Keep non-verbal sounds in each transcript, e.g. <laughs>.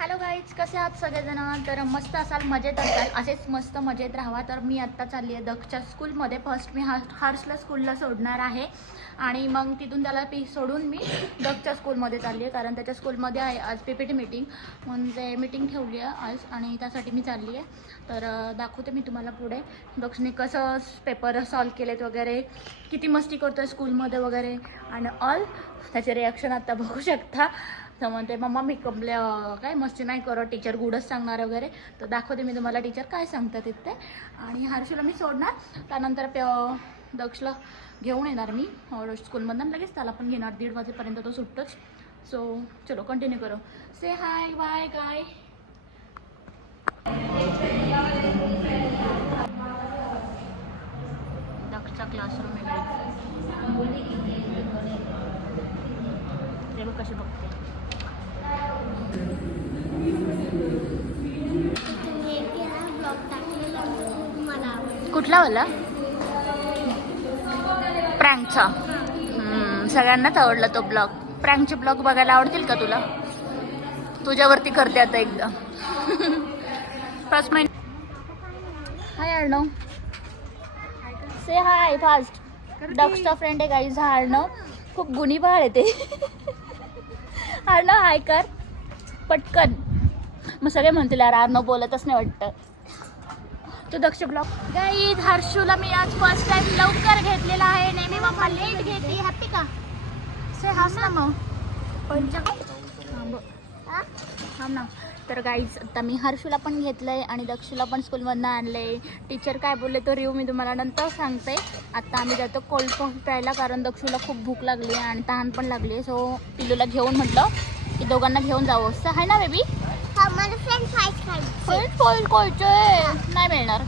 Hello guys कसे आहात सगळेजण? तर मस्त असाल मजेत असाल. असेच मस्त मजेत राहावा. तर मी आत्ता चालली आहे दक्षच्या स्कूलमध्ये फर्स्ट मी हार हार्सला स्कूलला सोडणार आहे. आणि मग तिथून त्याला पी सोडून मी दक्षच्या स्कूलमध्ये चालली आहे. कारण त्याच्या स्कूलमध्ये आहे आज पी पी टी मीटिंग म्हणजे मीटिंग ठेवली आहे आज. आणि त्यासाठी मी चालली आहे. तर दाखवते मी तुम्हाला पुढे. दक्षने कसं पेपर सॉल्व केलेत वगैरे. किती मस्ती करतो आहे स्कूलमध्ये वगैरे. आणि ऑल त्याचे रिॲक्शन आत्ता बघू शकता. तर म्हणते मम्मा मी कमले काय मस्ती नाही करत टीचर गुडच सांगणार वगैरे. तर दाखवते मी तुम्हाला टीचर काय सांगतात तिथे आणि हर्षीला मी सोडणार. त्यानंतर प- दक्षला घेऊन येणार मी स्कूलमधून लगेच त्याला पण घेणार. दीड वाजेपर्यंत तो सुटतोच. सो चलो कंटिन्यू करू. से हाय बाय गाय दक्षचा क्लासरूम आहे ते कसे बघते. कुठला वाला? प्रँकचा सगळ्यांनाच आवडला तो ब्लॉग. प्रँकचे ब्लॉग बघायला आवडतील का तुला? तुझ्यावरती करते आता एकदा. पाच महिने hi Arnav say hi fast डॉक्सचा friend आहे गाईज हा अर्णव खूप गुणी बाळ आहे ते. <laughs> अर्णव हाय कर. पटकन. मग सगळे म्हणतील यार अर्णव बोलतच नाही वाटतं. तो दक्ष ब्लॉक गाई हर्षूला मी आज फर्स्ट टाइम लवकर घेतलेला आहे. नेहमी मम्मा लेट घेते. हॅपी का? से हास ना मग पंच ना. तर गाईज आता मी हर्षूला पण घेतलंय आणि दक्षूला पण स्कूलमधनं आणलंय. टीचर काय बोलले तो रिव्ह मी तुम्हाला नंतर सांगते. आता आम्ही जातो कोल्ड कॉफी प्यायला कारण दक्षूला खूप भूक लागली आहे आणि तहान पण लागली आहे. सो पिल्लूला घेऊन म्हटलं दोघांना घेऊन जावं असं आहे ना बेबी मला फ्रेंच फ्राईज खायचे. फ्रेंच फ्राईज खायचे. नाही मिळणार.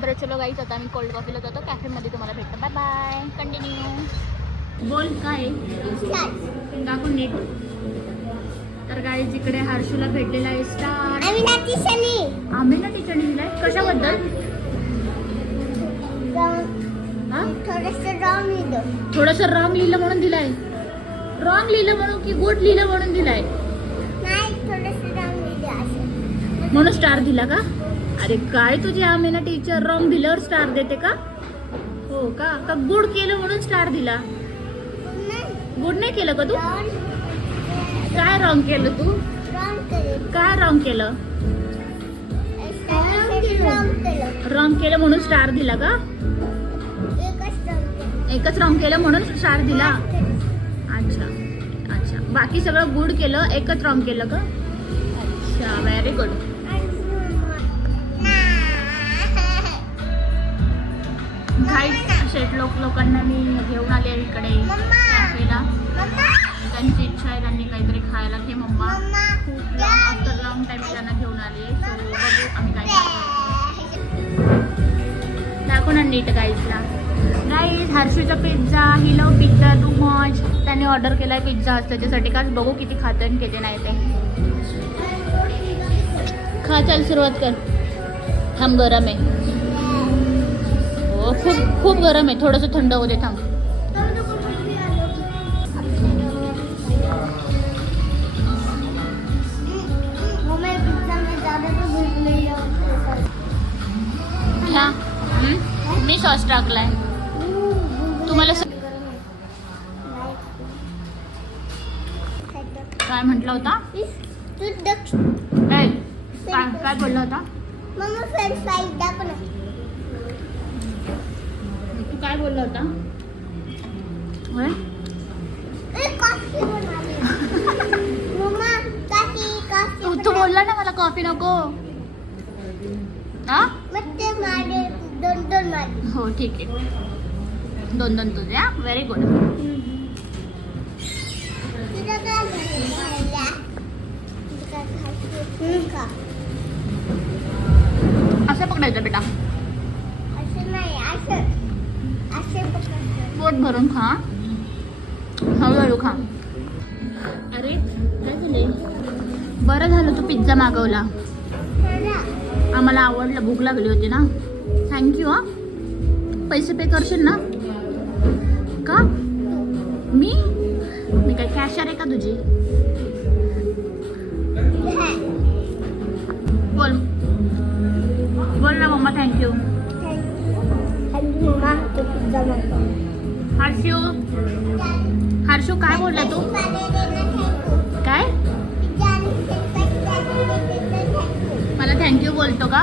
बरं चलो गाईच आता मी कोल्ड कॉफीला जातो. कॅफेमध्ये तुम्हाला भेटतो. बाय बाय कंटिन्यू बोल काय? दाखवून नीट. तर गाईज इकडे हर्षूला भेटलेला आहे स्टार आम्ही नाती शनी आम्ही ना दिलाय. कशाबद्दल? थोडस रॉंग लिहिलं. म्हणून दिलाय. रॉंग लिहिलं म्हणून की गुड लिहिलं म्हणून दिलाय? म्हणून स्टार दिला का? अरे काय तुझी आम्ही ना टीचर रॉंग दिल्यावर स्टार देते का? हो का? का गुड केलं म्हणून स्टार दिला? गुड नाही केलं का तू? काय रॉंग केलं तू? काय रॉंग केलं? रॉंग केलं. म्हणून स्टार दिला का? एकच रॉंग केलं म्हणून स्टार दिला. अच्छा अच्छा. बाकी सगळं गुड केलं एकच रॉंग केलं का? अच्छा व्हेरी गुड शेट लोक लोकांना मी घेऊन आले इकडे. कॅफेला. त्यांची इच्छा आहे त्यांनी काहीतरी खायला. घे मम्मा खूप लॉंग आफ्टर लॉंग टाईम त्यांना घेऊन आली सो बघू आम्ही काय खातो दाखव ना नीट गाईजला गाईज हर्षूचा पिझ्झा ही लव पिझ्झा टू मच त्यांनी ऑर्डर केलाय पिझ्झा आज त्याच्यासाठी का बघू किती खातं आणि किती नाही ते. खा चल सुरुवात कर. थांब गरम आहे. हो खूप खूप गरम आहे. थोडंसं थंड होऊ दे थांब. हं? मी सॉस टाकलाय. काय म्हटलं होता? काय? काय बोलला होता? तू काय बोलला होता? तू तू बोलला ना मला कॉफी नको. हा? हो ठीक आहे. दोन दोन तुझे हा? व्हेरी गुड तुझं काय झालं? तुझं काय खायचं? का? असं पकडायचं बेटा. पोट भरून खा. हळूहळू खा. अरे काय झाले बरं झालं तू पिझ्झा मागवला. आम्हाला आवडलं भूक लागली होती ना. थँक्यू हा. पैसे पे करशील ना? का तुझी? बोल. बोल ना mamma thank you mamma Harshu? Harshu काय बोलला तू? काय? मला थँक्यू बोलतो का?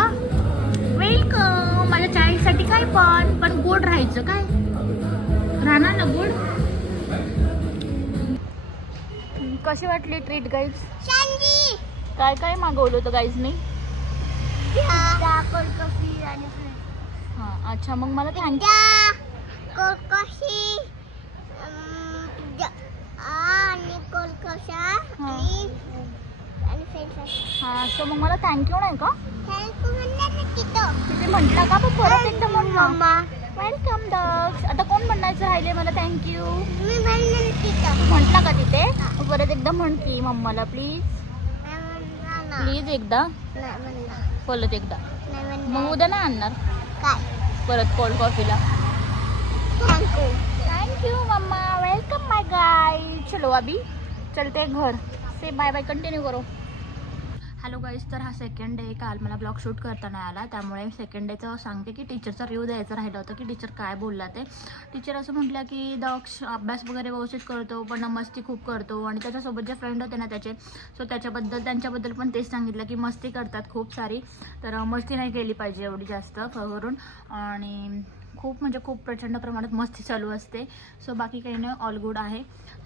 वेलकम माझ्या चाइल्डसाठी काय पण पण गोड राहायचं काय? राहणार ना गोड? कशी वाटली ट्रीट गाईज काय काय मागवलं होतं गाईजनी हां अच्छा मग मला पिझ्झा आणि आणि हां सो मग मला थँक्यू नाही का? थँक्यू म्हणलं तिथं म्हटलं का पण परत एकदा म्हण ना मम्मा वेलकम डॉग्स आता कोण म्हणायचं राहिले? मला थँक्यू मी ना तिथं म्हटलं का तिथे? परत एकदा म्हण की मम्माला प्लीज ना. प्लीज एकदा. परत एकदा. मग उद्या नाही आणणार? परत कोल्ड कॉफीला thank you thank you mamma. Welcome my guy चलो अभी. चलते घर. से बाय बाय कंटिन्यू करो. हॅलो गाईज तर हा सेकंड डे काल मला ब्लॉग शूट करता नाही आला. त्यामुळे सेकंड डेचं सांगते की टीचरचा रिव्ह्यू द्यायचं राहिलं होतं की टीचर काय बोलला ते. टीचर असं म्हटलं की दक्ष अभ्यास वगैरे व्यवस्थित करतो पण मस्ती खूप करतो. आणि त्याच्यासोबत जे फ्रेंड होते ना त्याचे सो त्याच्याबद्दल त्यांच्याबद्दल पण तेच सांगितलं की मस्ती करतात खूप सारी. तर मस्ती नाही केली पाहिजे एवढी जास्त करून आणि खूप म्हणजे खूप प्रचंड प्रमाणात मस्ती चालू असते. सो बाकी काही नाही ऑल गुड आहे.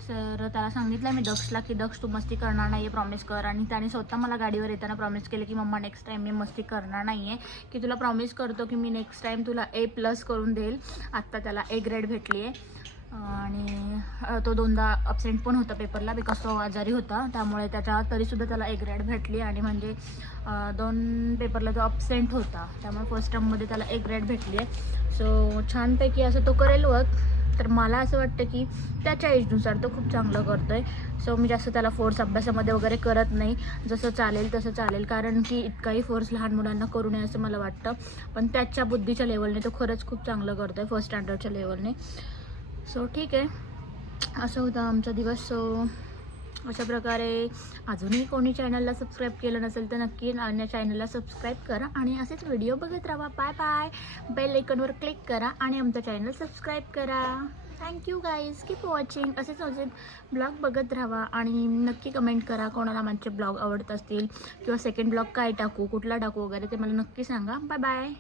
सर त्याला सांगितलं मी दक्षला की दक्ष तू मस्ती करणार नाही आहे प्रॉमिस कर. आणि त्याने स्वतः मला गाडीवर येताना प्रॉमिस केलं की मम्मा नेक्स्ट टाईम मी मस्ती करणार नाही आहे की तुला प्रॉमिस करतो की मी नेक्स्ट टाईम तुला ए प्लस करून देईल. आत्ता त्याला ए ग्रेड भेटली आहे आणि तो दोनदा अबसेंट पण होता पेपरला बिकॉज तो आजारी होता. त्यामुळे त्याच्या तरीसुद्धा त्याला एक ग्रेड भेटली आणि म्हणजे दोन पेपरला तो अबसेंट होता. त्यामुळे फर्स्ट टर्ममध्ये त्याला एक ग्रेड भेटली आहे. सो छानपैकी असं तो करेल वर्क तर मला असं वाटतं की त्याच्या एजनुसार तो खूप चांगलं करतो आहे सो मी जास्त त्याला फोर्स अभ्यासामध्ये वगैरे करत नाही. जसं चालेल तसं चालेल. कारण की इतकाही फोर्स लहान मुलांना करू नये असं मला वाटतं. पण त्याच्या बुद्धीच्या लेवलने तो खरंच खूप चांगलं करतो आहे फर्स्ट स्टँडर्डच्या लेवलने सो ठीक आहे. असं होतं आमचा दिवस. सो अशा प्रकारे अजूनही कोणी चॅनलला सबस्क्राईब केलं नसेल तर नक्की अन्य चॅनलला सबस्क्राईब करा आणि असेच व्हिडिओ बघत राहा. बाय बाय बेल आयकॉनवर क्लिक करा आणि आमचं चॅनल सबस्क्राईब करा. Thank you guys keep watching असेच असेच ब्लॉग बघत राहा आणि नक्की कमेंट करा कोणाला माझे ब्लॉग आवडत असतील किंवा सेकंड ब्लॉग काय टाकू कुठला टाकू वगैरे ते मला नक्की सांगा. Bye bye